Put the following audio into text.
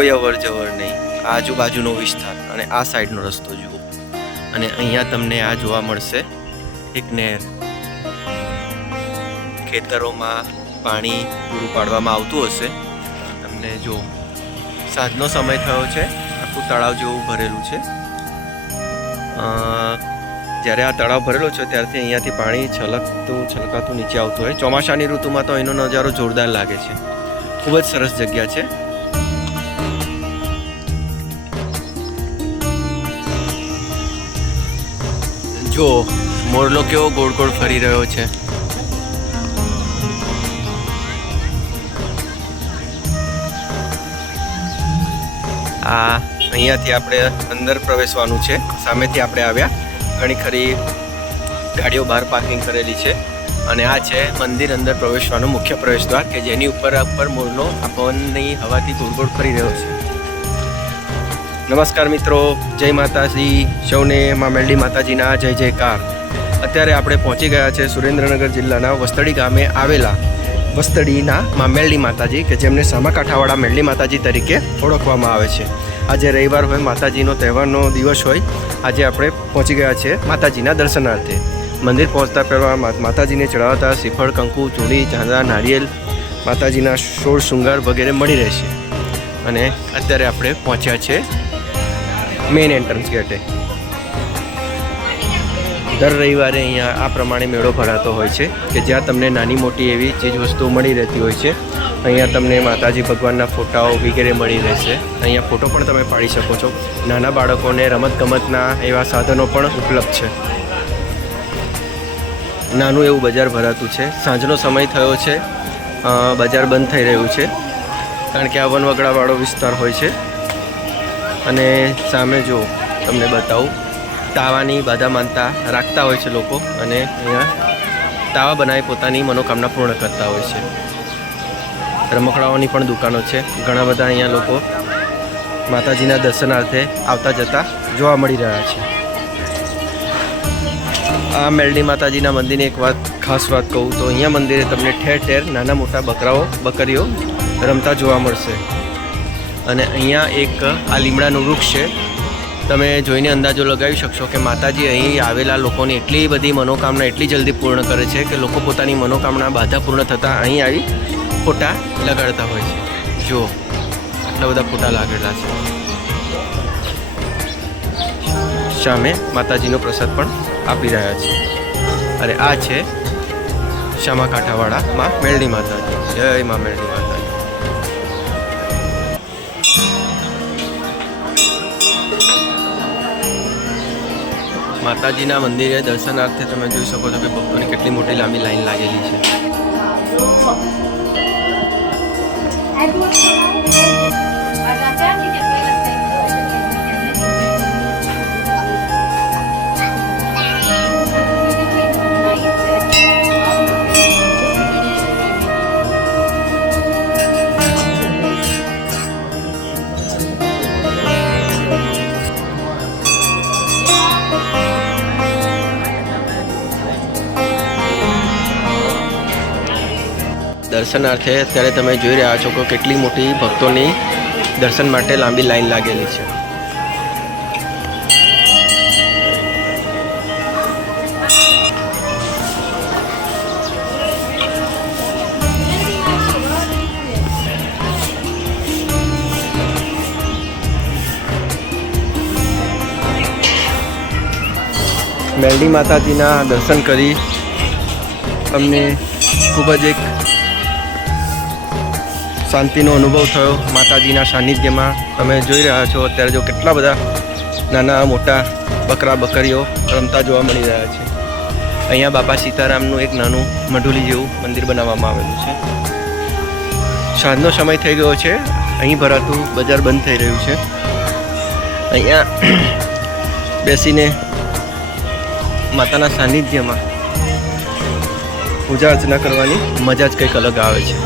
કોઈ અવર જવર નહીં, આજુબાજુનો વિસ્તાર અને આ સાઈડનો રસ્તો જુઓ. અને અહીંયા તમને આ જોવા મળશે એક નહેર. ખેતરોમાં પાણી પૂરું પાડવામાં આવતું હશે. તમને જો સાંજનો સમય થયો છે, આખું તળાવ જેવું ભરેલું છે. જ્યારે આ તળાવ ભરેલો છે ત્યારથી અહીંયાથી પાણી છલકાતું નીચે આવતું હોય. ચોમાસાની ઋતુમાં તો એનો નજારો જોરદાર લાગે છે. ખૂબ જ સરસ જગ્યા છે. જો મોરલો કેવો ગોળ ગોળ ફરી રહ્યો છે. આ અહીંયાથી આપણે અંદર પ્રવેશવાનું છે. સામેથી આપણે આવ્યા, ઘણી ખરી ગાડીઓ બહાર પાર્કિંગ કરેલી છે. અને આ છે મંદિર અંદર પ્રવેશવાનું મુખ્ય પ્રવેશદ્વાર કે જેની ઉપર મોરલો આ પવનની હવાથી ગોળ ગોળ ફરી રહ્યો છે. નમસ્કાર મિત્રો, જય માતાજી સૌને. માં મેલડી માતાજીના જય જયકાર. અત્યારે આપણે પહોંચી ગયા છે સુરેન્દ્રનગર જિલ્લાના વસ્તડી ગામે આવેલા વસ્તડીના માં મેલડી માતાજી કે જેમને સામાકાંઠાવાળા મેલડી માતાજી તરીકે ઓળખવામાં આવે છે. આજે રવિવાર હોય, માતાજીનો તહેવારનો દિવસ હોય. આજે આપણે પહોંચી ગયા છે માતાજીના દર્શનાર્થે. મંદિર પહોંચતા પહેલાં માતાજીને ચડાવતા શ્રીફળ, કંકુ, ચૂડી, ચાંદા, નારિયેલ, માતાજીના 16 શૃંગાર વગેરે મળી રહેશે. અને અત્યારે આપણે પહોંચ્યા છે મેઇન એન્ટ્રન્સ ગેટે. દર રવિવારે અહીંયા આ પ્રમાણે મેળો ભરાતો હોય છે કે જ્યાં તમને નાની મોટી એવી ચીજ વસ્તુઓ મળી રહેતી હોય છે. અહીંયા તમને માતાજી ભગવાનના ફોટાઓ વગેરે મળી રહેશે. અહીંયા ફોટો પણ તમે પાડી શકો છો. નાના બાળકોને રમતગમતના એવા સાધનો પણ ઉપલબ્ધ છે. નાનું એવું બજાર ભરાતું છે. સાંજનો સમય થયો છે, બજાર બંધ થઈ રહ્યું છે કારણ કે આ વનવગડાવાળો વિસ્તાર હોય છે. અને સામે જો તમને બતાવું, તાવાની બાધા માનતા રાખતા હોય છે લોકો અને અહીંયા તાવા બનાવી પોતાની મનોકામના પૂર્ણ કરતા હોય છે. રમકડાઓની પણ દુકાનો છે. ઘણા બધા અહીંયા લોકો માતાજીના દર્શનાર્થે આવતા જતા જોવા મળી રહ્યા છે. આ મેલડી માતાજીના મંદિરની એક ખાસ વાત કહું તો અહીંયા મંદિરે તમને ઠેર ઠેર નાના મોટા બકરીઓ રમતા જોવા મળશે. અને અહીંયા એક આ લીમડાનું વૃક્ષ છે. તમે જોઈને અંદાજો લગાવી શકશો કે માતાજી અહીં આવેલા લોકોની એટલી બધી મનોકામના એટલી જલ્દી પૂર્ણ કરે છે કે લોકો પોતાની મનોકામના બાધા પૂર્ણ થતાં અહીં આવી ફોટા લગાડતા હોય છે. જુઓ, આટલા બધા ફોટા લાગેલા છે. સામે માતાજીનો પ્રસાદ પણ આપી રહ્યા છે. અને આ છે સામાકાંઠાવાળા માં મેલડી માતાજી. જય માં મેલડી માતાજી. માતાજીના મંદિરે દર્શનાર્થે તમે જોઈ શકો છો કે ભક્તોની કેટલી મોટી લાંબી લાઈન લાગેલી છે. દર્શનાર્થે અત્યારે તમે જોઈ રહ્યા છો કે કેટલી મોટી ભક્તોની દર્શન માટે લાંબી લાઈન લાગેલી છે. મેલડી માતાજીના દર્શન કરી અમને ખૂબ જ એક શાંતિનો અનુભવ થયો. માતાજીના સાનિધ્યમાં તમે જોઈ રહ્યા છો અત્યારે જો કેટલા બધા નાના મોટા બકરીઓ રમતા જોવા મળી રહ્યા છે. અહીંયા બાપા સીતારામનું એક નાનું મઢુલી જેવું મંદિર બનાવવામાં આવેલું છે. સાંજનો સમય થઈ ગયો છે. અહીં ભરાતું બજાર બંધ થઈ રહ્યું છે. અહીંયા બેસીને માતાના સાનિધ્યમાં પૂજા અર્ચના કરવાની મજા જ કંઈક અલગ આવે છે.